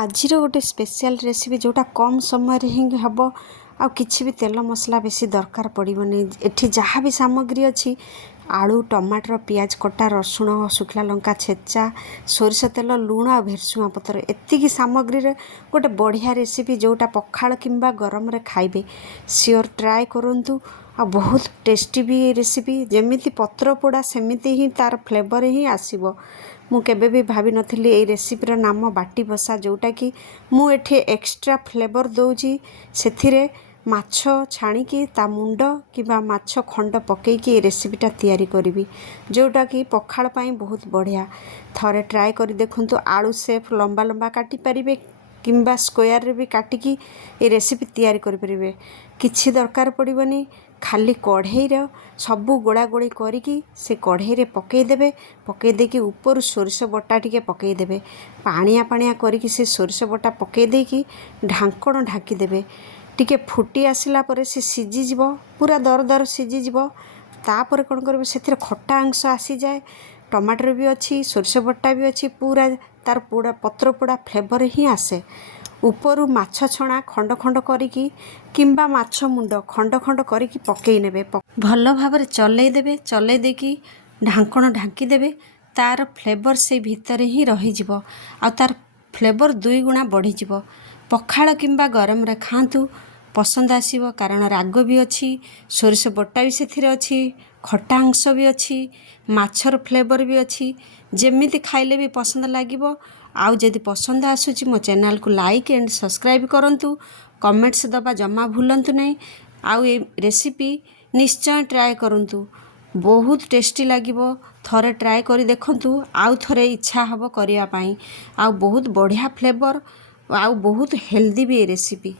आजिर गोटे special recipe जोटा कम समय ही हम आ किसी भी तेल मसला बेसी दरकार पड़ोनी। एठी जहाँ भी सामग्री अच्छी आलू टमाटर पियाज कटा रसुण शुखला लंका छेचा सोरिष तेल लुण आ भेरसुआ पतर एतिकी सामग्री रे गोटे बढ़िया रेसिपी जोटा पखाल किंबा गरम रे खाइबे सियोर ट्राए करंतु। आ बहुत टेस्टी भी रेसिपी जेमिति पत्र पोड़ा सेमिति ही तार फ्लेवर ही आसीबो। मु केबे भी भाभी नथिली ए रेसिपीर नाम बाटी बसा जोटा कि मु एठी एक्स्ट्रा फ्लेवर दउची सेथिरे माछ छाणिकी ता मुंड किबा माछ खंड पकेइकी ए रेसिपीटा तैयारी करिवि जोटा कि पखाल पाई बहुत बढ़िया। थरे ट्राए करी देखंतु। आलू सेफ लंबा लंबा काटी पारिबे किंबा स्क्वायर रे भी काटिकी ए रेसिपी तैयारी करि परिबे। किछि दरकार पड़िबनी खाली कढ़ई रे सबू गोड़ा गोड़ी करिकी से कढ़ई रे पकई देबे। पकई देकी ऊपर सोरिष बटा टिके पकई देबे पानिया पानिया करिकी से सोरिष बटा पकई देकी ढांकण ढाकी देबे। टिके फुटी आसिला परे से सिझी जिवो पूरा दर दर सिझी जिवो। तापर कोन करबे सेथिरे खट्टा अंश आसी जाए टमाटर भी अच्छी सोरिष बटा भी अच्छी पूरा तार पोड़ा पत्र पोड़ा फ्लेवर ही आसे। उपरू माछ छणा खंड खंड करिकी किंबा माछ मुंड खंड खंड करिकी पकई नेबे। भल भाबरे चलई देबे चलई देकी ढांकण ढांकी देबे तार फ्लेवर से भितर ही रही जिवो आ तार फ्लेवर दुई गुणा बढ़ी जिवो। पखाल किंबा गरम रे खांतु पसंद आसीबो कारण राग भी अच्छी सोरिष बटा भी सेथिरे अच्छी खट्टा अंश भी अच्छी माछर फ्लेवर भी अच्छी जेमिति खाइले भी पसंद लागिबो। आउ जदि पसंद आसुची मो चैनल को लाइक एंड सब्सक्राइब करंतु कमेंट्स दबा जमा भूलंतु नहीं। आउ ए रेसिपी निश्चय ट्राए करंतु बहुत टेस्टी लागिबो। थरे ट्राए करी देखंतु आउ थरे इच्छा हबो करिया पाई। आउ बहुत बढ़िया फ्लेवर आउ बहुत हेल्दी भी ए रेसिपी।